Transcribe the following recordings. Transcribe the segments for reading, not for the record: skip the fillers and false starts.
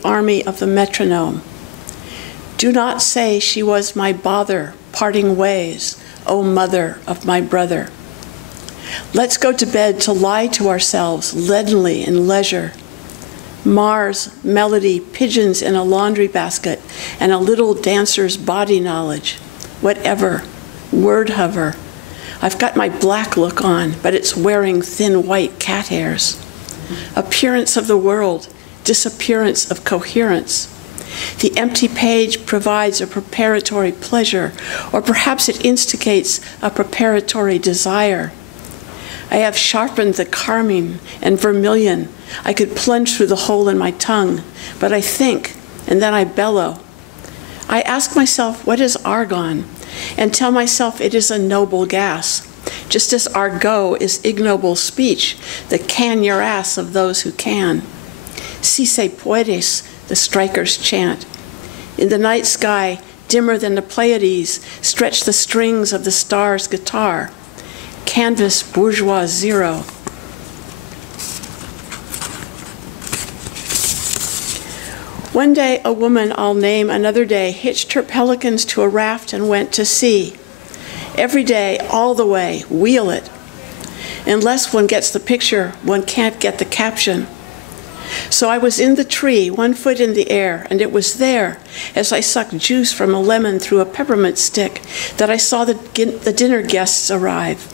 the army of the metronome. Do not say she was my bother, parting ways, O mother of my brother. Let's go to bed to lie to ourselves, leadenly in leisure. Mars, melody, pigeons in a laundry basket, and a little dancer's body knowledge. Whatever, word hover. I've got my black look on, but it's wearing thin white cat hairs. Appearance of the world, disappearance of coherence. The empty page provides a preparatory pleasure, or perhaps it instigates a preparatory desire. I have sharpened the carmine and vermilion. I could plunge through the hole in my tongue, but I think, and then I bellow. I ask myself, what is argon? And tell myself it is a noble gas, just as argot is ignoble speech, the can your ass of those who can. Si se puedes, the strikers chant. In the night sky, dimmer than the Pleiades, stretch the strings of the star's guitar. Canvas bourgeois zero. One day, a woman I'll name another day hitched her pelicans to a raft and went to sea. Every day, all the way, wheel it. Unless one gets the picture, one can't get the caption. So I was in the tree, 1 foot in the air, and it was there, as I sucked juice from a lemon through a peppermint stick, that I saw the dinner guests arrive.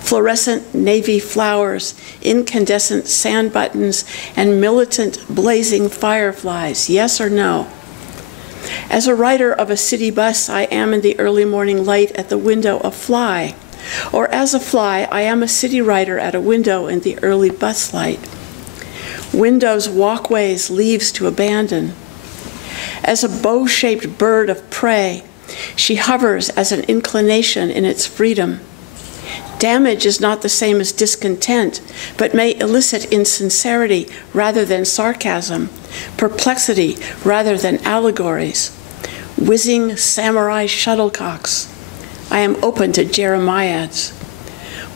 Fluorescent navy flowers, incandescent sand buttons, and militant blazing fireflies, yes or no? As a rider of a city bus, I am in the early morning light at the window a fly. Or as a fly, I am a city rider at a window in the early bus light. Windows, walkways, leaves to abandon. As a bow-shaped bird of prey, she hovers as an inclination in its freedom. Damage is not the same as discontent, but may elicit insincerity rather than sarcasm, perplexity rather than allegories. Whizzing samurai shuttlecocks. I am open to jeremiads.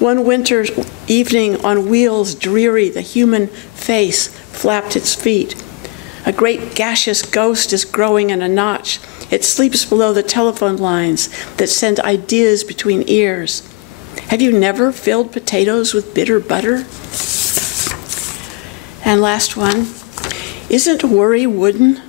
One winter's evening on wheels dreary, the human face flapped its feet. A great gaseous ghost is growing in a notch. It sleeps below the telephone lines that send ideas between ears. Have you never filled potatoes with bitter butter? And last one, isn't worry wooden?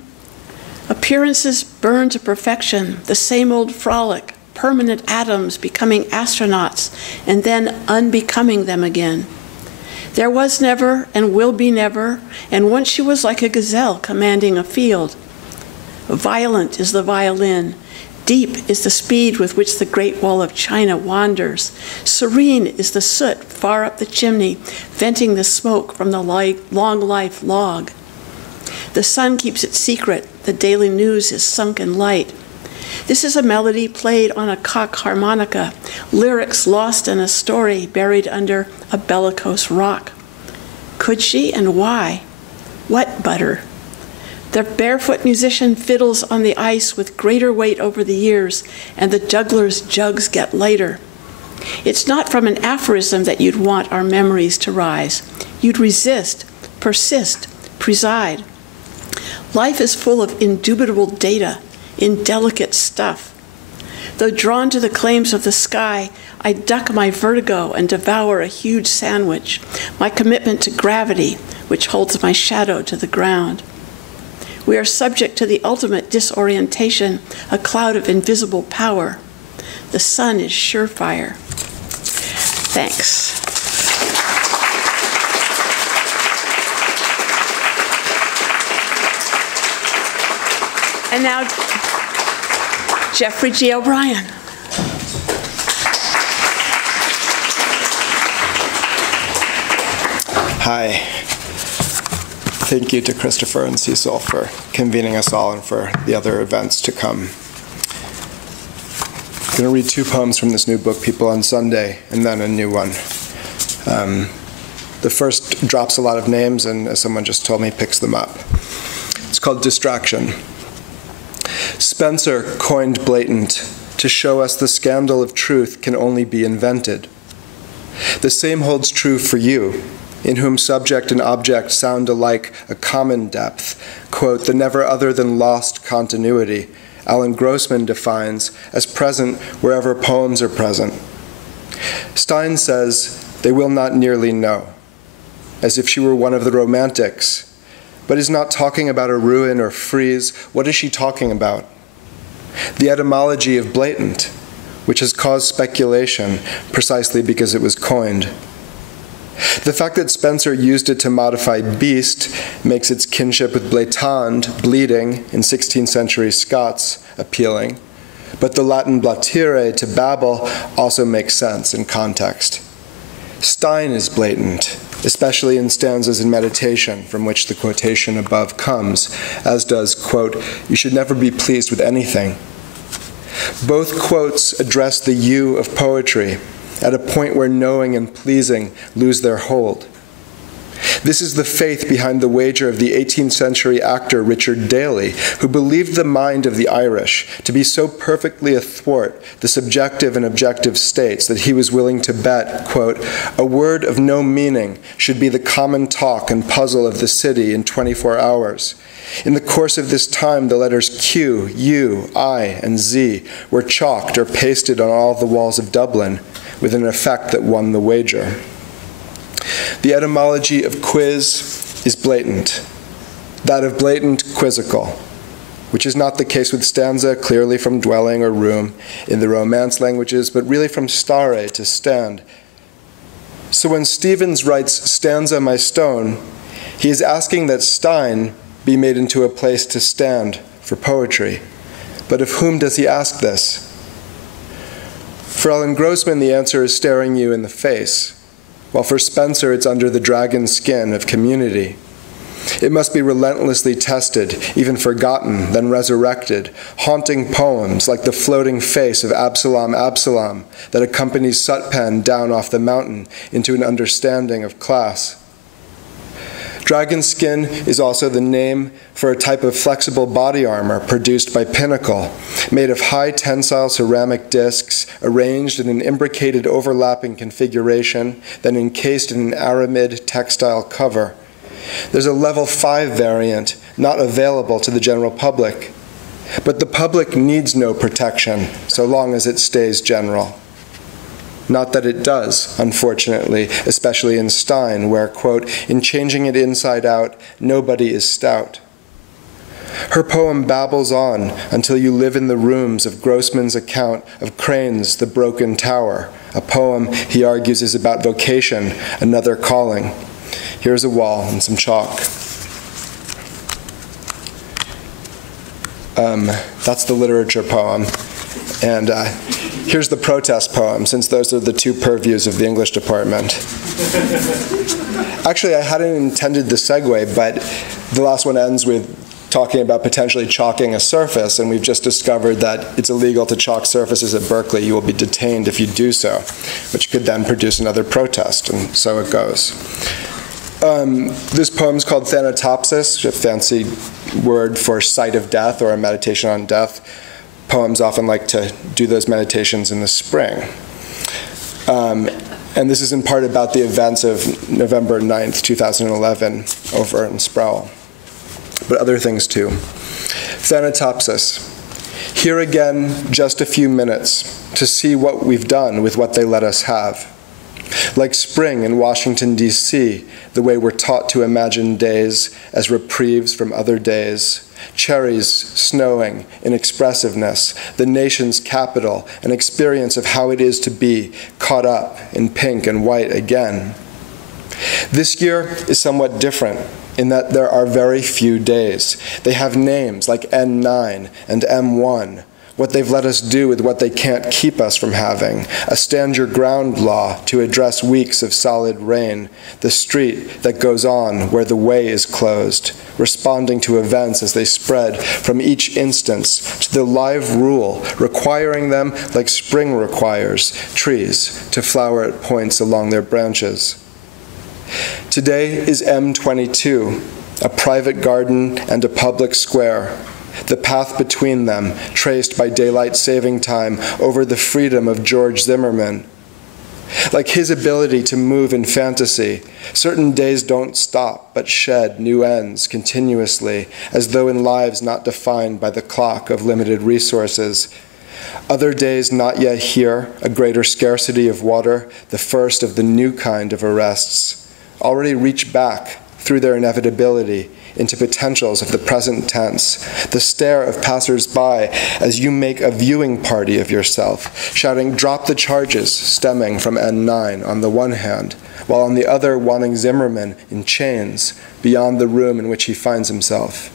Appearances burn to perfection, the same old frolic, permanent atoms becoming astronauts and then unbecoming them again. There was never and will be never, and once she was like a gazelle commanding a field. Violent is the violin. Deep is the speed with which the Great Wall of China wanders. Serene is the soot far up the chimney, venting the smoke from the long life log. The sun keeps it secret. The daily news is sunk in light. This is a melody played on a cock harmonica, lyrics lost in a story buried under a bellicose rock. Could she, and why? What butter? The barefoot musician fiddles on the ice with greater weight over the years, and the juggler's jugs get lighter. It's not from an aphorism that you'd want our memories to rise. You'd resist, persist, preside. Life is full of indubitable data, indelicate stuff. Though drawn to the claims of the sky, I duck my vertigo and devour a huge sandwich, my commitment to gravity, which holds my shadow to the ground. We are subject to the ultimate disorientation, a cloud of invisible power. The sun is surefire. Thanks. And now, Jeffrey G. O'Brien. Hi. Thank you to Christopher and Cecil for convening us all and for the other events to come. I'm going to read 2 poems from this new book, People on Sunday, and then a new one. The first drops a lot of names, and as someone just told me, picks them up. It's called Distraction. Spencer coined blatant to show us the scandal of truth can only be invented. The same holds true for you. in whom subject and object sound alike a common depth, quote, the never other than lost continuity, Alan Grossman defines as present wherever poems are present. Stein says they will not nearly know, as if she were one of the romantics, but is not talking about a ruin or frieze. What is she talking about? The etymology of blatant, which has caused speculation precisely because it was coined. The fact that Spencer used it to modify beast makes its kinship with blatand, bleeding, in 16th century Scots, appealing. But the Latin blatire, to babble, also makes sense in context. Stein is blatant, especially in stanzas in meditation, from which the quotation above comes, as does, quote, you should never be pleased with anything. Both quotes address the you of poetry, at a point where knowing and pleasing lose their hold. This is the faith behind the wager of the 18th century actor Richard Daly, who believed the mind of the Irish to be so perfectly athwart the subjective and objective states that he was willing to bet, quote, a word of no meaning should be the common talk and puzzle of the city in 24 hours. In the course of this time, the letters Q, U, I, and Z were chalked or pasted on all the walls of Dublin, with an effect that won the wager. The etymology of quiz is blatant, that of blatant quizzical, which is not the case with stanza, clearly from dwelling or room in the Romance languages, but really from stare, to stand. So when Stevens writes stanza my stone, he is asking that Stein be made into a place to stand for poetry. But of whom does he ask this? For Alan Grossman, the answer is staring you in the face, while for Spencer, it's under the dragon skin of community. It must be relentlessly tested, even forgotten, then resurrected, haunting poems like the floating face of Absalom Absalom that accompanies Sutpen down off the mountain into an understanding of class. Dragon skin is also the name for a type of flexible body armor produced by Pinnacle, made of high tensile ceramic discs arranged in an imbricated overlapping configuration, then encased in an aramid textile cover. There's a level 5 variant not available to the general public, but the public needs no protection so long as it stays general. Not that it does, unfortunately, especially in Stein, where, quote, in changing it inside out, nobody is stout. Her poem babbles on until you live in the rooms of Grossman's account of Crane's The Broken Tower, a poem he argues is about vocation, another calling. Here's a wall and some chalk. That's the literature poem. And here's the protest poem, since those are the two purviews of the English department. Actually, I hadn't intended the segue, but the last one ends with talking about potentially chalking a surface, and we've just discovered that it's illegal to chalk surfaces at Berkeley. You will be detained if you do so, which could then produce another protest, and so it goes. This poem is called Thanatopsis, a fancy word for sight of death or a meditation on death. Poems often like to do those meditations in the spring. And this is in part about the events of November 9th, 2011, over in Sproul, but other things too. Thanatopsis. Here again, just a few minutes to see what we've done with what they let us have. Like spring in Washington, D.C., the way we're taught to imagine days as reprieves from other days. Cherries snowing in expressiveness, the nation's capital, an experience of how it is to be caught up in pink and white again. This year is somewhat different in that there are very few days. They have names like N9 and M1, what they've let us do with what they can't keep us from having, a stand-your-ground law to address weeks of solid rain, the street that goes on where the way is closed, responding to events as they spread from each instance to the live rule, requiring them, like spring requires trees, to flower at points along their branches. Today is M22, a private garden and a public square, the path between them traced by daylight saving time over the freedom of George Zimmerman. Like his ability to move in fantasy, certain days don't stop but shed new ends continuously, as though in lives not defined by the clock of limited resources. Other days not yet here, a greater scarcity of water, the first of the new kind of arrests, already reach back through their inevitability into potentials of the present tense, the stare of passers-by as you make a viewing party of yourself, shouting, "Drop the charges," stemming from N9 on the one hand, while on the other wanting Zimmerman in chains beyond the room in which he finds himself.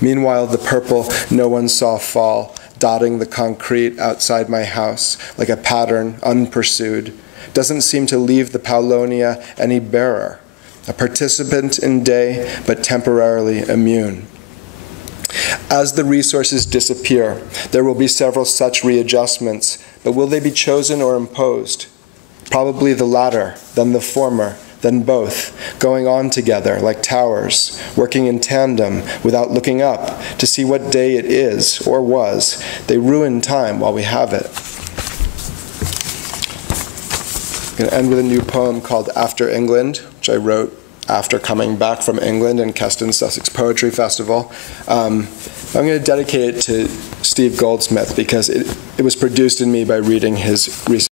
Meanwhile, the purple no one saw fall, dotting the concrete outside my house like a pattern unpursued, doesn't seem to leave the Paulonia any barer, a participant in day, but temporarily immune. As the resources disappear, there will be several such readjustments, but will they be chosen or imposed? Probably the latter, then the former, then both, going on together like towers, working in tandem without looking up to see what day it is or was. They ruin time while we have it. I'm going to end with a new poem called After England, which I wrote after coming back from England and Keston Sussex Poetry Festival. I'm going to dedicate it to Steve Goldsmith because it was produced in me by reading his recent